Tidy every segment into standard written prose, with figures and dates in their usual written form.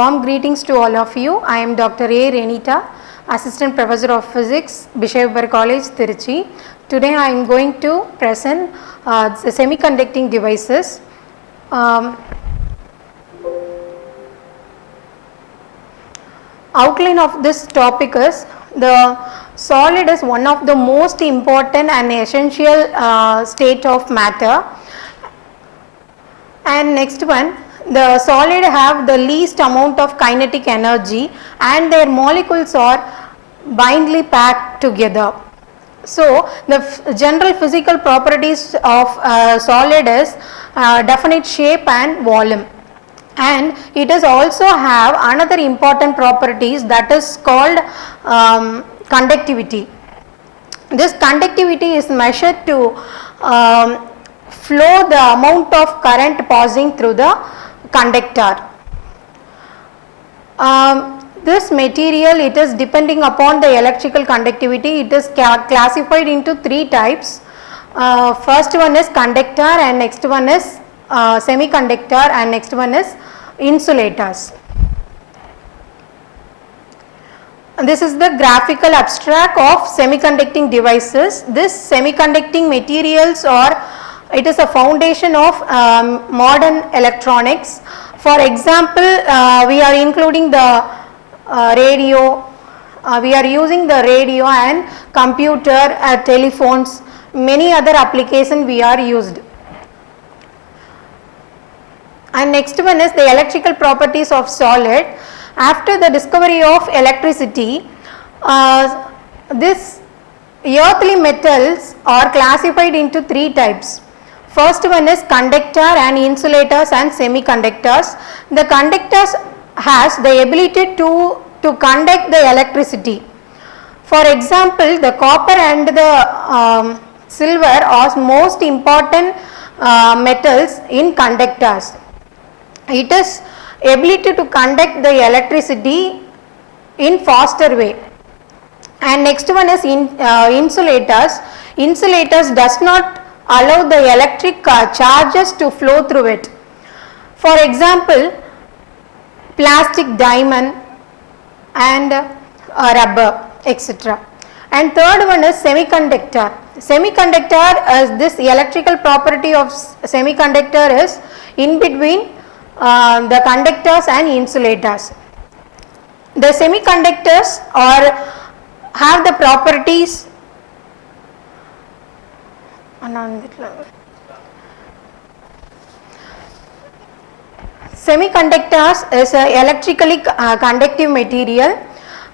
Warm greetings to all of you. I am Dr.A.Renita, Assistant Professor of Physics, Bishop College, Tiruchi. Today I am going to present the semiconducting devices. Outline of this topic is the solid is one of the most important and essential state of matter. And next one, the solid have the least amount of kinetic energy and their molecules are bindly packed together. So, the general physical properties of solid is definite shape and volume, and it is also have another important properties that is called conductivity. This conductivity is measured to flow the amount of current passing through the conductor. This material, it is depending upon the electrical conductivity. It is classified into three types. First one is conductor, and next one is semiconductor, and next one is insulators. This is the graphical abstract of semiconducting devices. This semiconducting materials are, it is a foundation of modern electronics. For example, we are including the radio, we are using the radio and computer, telephones, many other applications we are used. And next one is the electrical properties of solid. After the discovery of electricity, this earthly metals are classified into three types. First one is conductor and insulators and semiconductors. The conductors has the ability to conduct the electricity. For example, the copper and the silver are most important metals in conductors. It is ability to conduct the electricity in faster way. And next one is insulators. Insulators does not allow the electric charges to flow through it. For example, plastic, diamond and rubber, etc. And third one is semiconductor. Semiconductor is this electrical property of semiconductor is in between the conductors and insulators. The semiconductors have the properties Semiconductors is a electrically conductive material.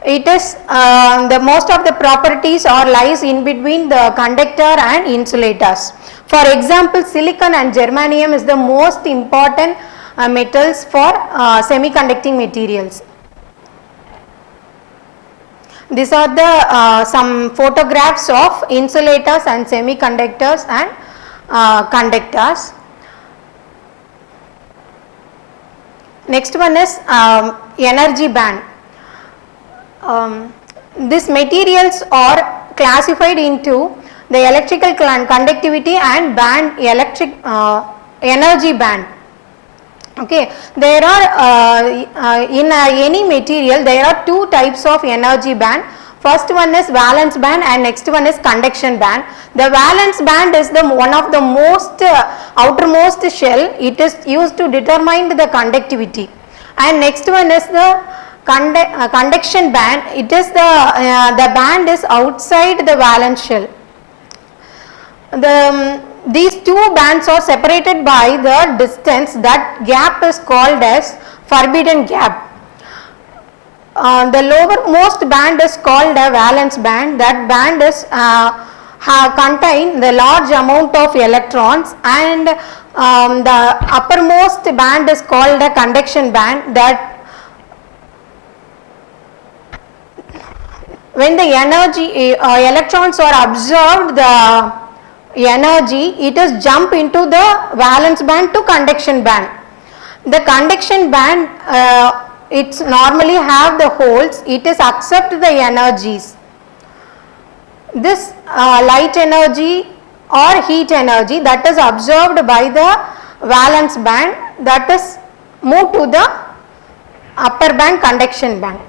It is the most of the properties are lies in between the conductor and insulators. For example, silicon and germanium is the most important metals for semiconducting materials. These are the some photographs of insulators and semiconductors and conductors. Next one is energy band. These materials are classified into the electrical conductivity and band energy band. Okay, there are in any material there are two types of energy band. First one is valence band and next one is conduction band. The valence band is the one of the most outermost shell. It is used to determine the conductivity. And next one is the conduction band. It is the band is outside the valence shell. These two bands are separated by the distance. That gap is called as forbidden gap. The lowermost band is called a valence band. That band is contain the large amount of electrons, and the uppermost band is called a conduction band. That when the energy electrons are absorbed, the energy, it is jump into the valence band to conduction band. The conduction band, it's normally have the holes, it is accept the energies. This light energy or heat energy that is absorbed by the valence band, that is moved to the upper band, conduction band.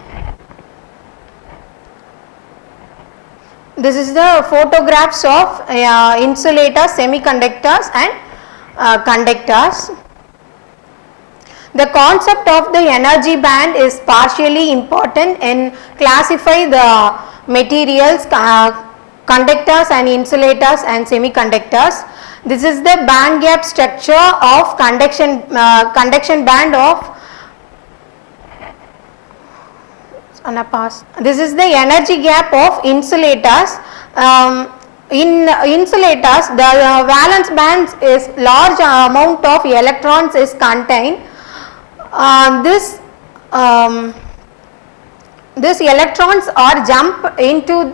This is the photographs of insulators, semiconductors and conductors. The concept of the energy band is partially important in classify the materials, conductors and insulators and semiconductors. This is the band gap structure of conduction band of This is the energy gap of insulators. In insulators, the valence bands is large amount of electrons is contained. This electrons are jump into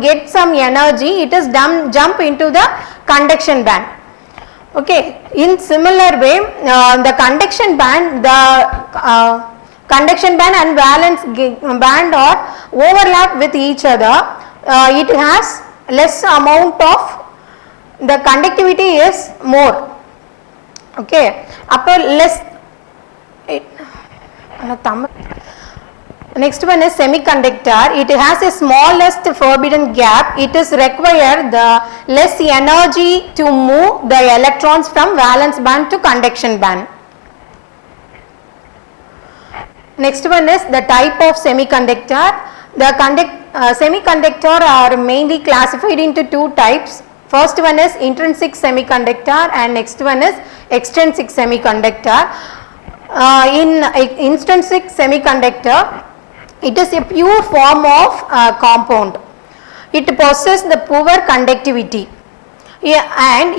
get some energy, it is jump into the conduction band. Okay. In similar way, the conduction band, conduction band and valence band are overlap with each other. It has less amount of the conductivity is more. Okay. Upper less. Next one is semiconductor. It has a smallest forbidden gap. It is require the less energy to move the electrons from valence band to conduction band. Next one is the type of semiconductor. The semiconductor are mainly classified into two types. First one is intrinsic semiconductor and next one is extrinsic semiconductor. In intrinsic semiconductor, it is a pure form of compound. It possesses the poor conductivity. And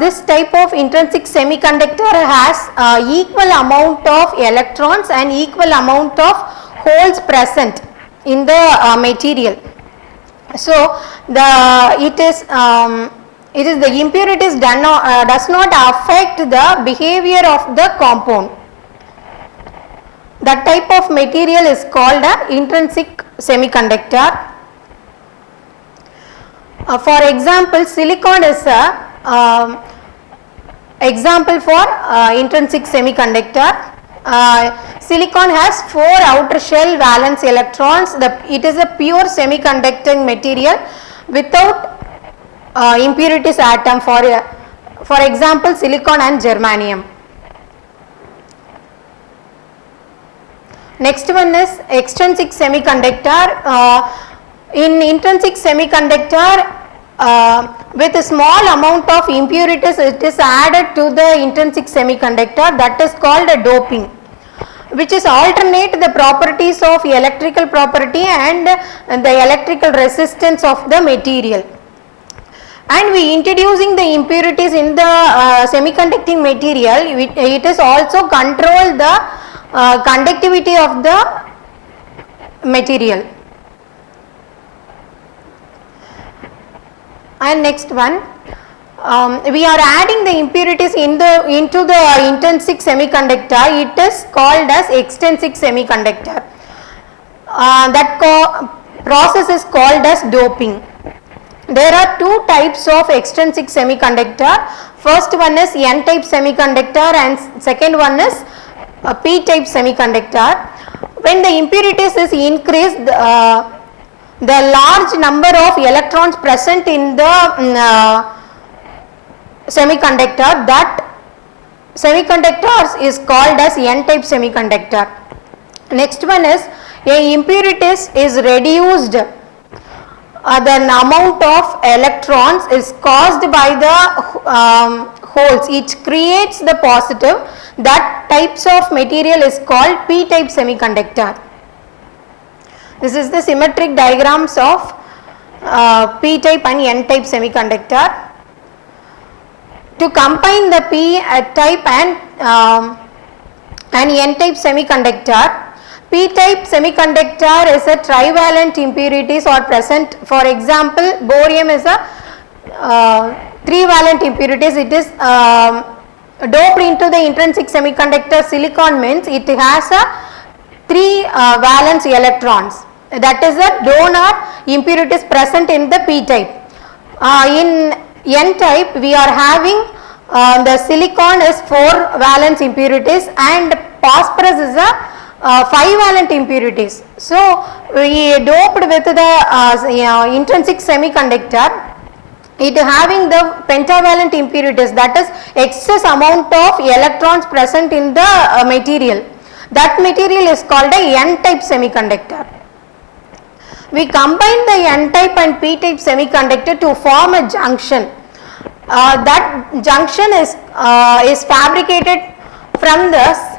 this type of intrinsic semiconductor has equal amount of electrons and equal amount of holes present in the material. So it is the impurities does not affect the behavior of the compound. That type of material is called an intrinsic semiconductor. For example, silicon is a example for intrinsic semiconductor. Silicon has 4 outer shell valence electrons. It is a pure semiconducting material without impurities atom, for example silicon and germanium. Next one is extrinsic semiconductor. In intrinsic semiconductor, with a small amount of impurities, it is added to the intrinsic semiconductor, that is called a doping, which is alternate the properties of electrical property and the electrical resistance of the material. And we introducing the impurities in the semiconducting material, it is also control the conductivity of the material. And next one, we are adding the impurities into the intrinsic semiconductor. It is called as extrinsic semiconductor. That process is called as doping. There are two types of extrinsic semiconductor. First one is N-type semiconductor and second one is P-type semiconductor. When the impurities is increased, the large number of electrons present in the semiconductor, that semiconductors is called as N-type semiconductor. Next one is impurities is reduced, the amount of electrons is caused by the holes, it creates the positive. That types of material is called P-type semiconductor. This is the symmetric diagrams of P-type and N-type semiconductor. To combine the P-type and N-type semiconductor, P-type semiconductor is a trivalent impurities are present. For example, borium is a 3-valent impurities. It is doped into the intrinsic semiconductor. Silicon means it has a 3 valence electrons, that is a donor impurities present in the P-type. In N-type we are having the silicon is 4 valence impurities and phosphorus is a 5 valent impurities. So we doped with the intrinsic semiconductor, it having the pentavalent impurities, that is excess amount of electrons present in the material. That material is called a N-type semiconductor. We combine the N-type and P-type semiconductor to form a junction. That junction is fabricated from the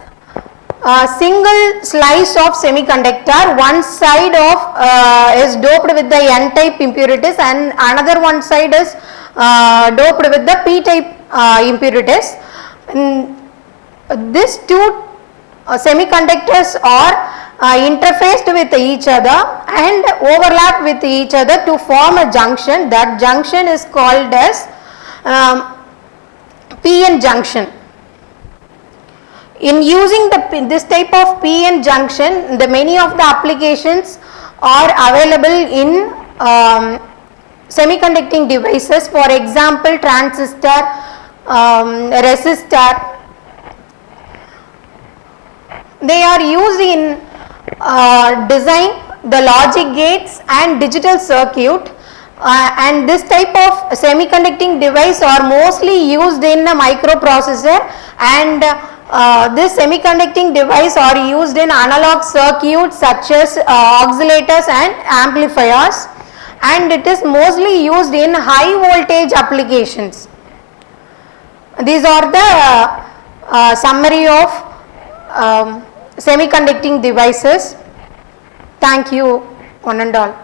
single slice of semiconductor. One side of is doped with the N-type impurities and another one side is doped with the P-type impurities. These two semiconductors are interfaced with each other and overlap with each other to form a junction. That junction is called as PN junction. In using this type of PN junction, many of the applications are available in semiconducting devices. For example, transistor, resistor. They are used in design the logic gates and digital circuit, and this type of semiconducting device are mostly used in a microprocessor, and this semiconducting device are used in analog circuits such as oscillators and amplifiers, and it is mostly used in high voltage applications. These are the summary of semiconducting devices. Thank you, one and all.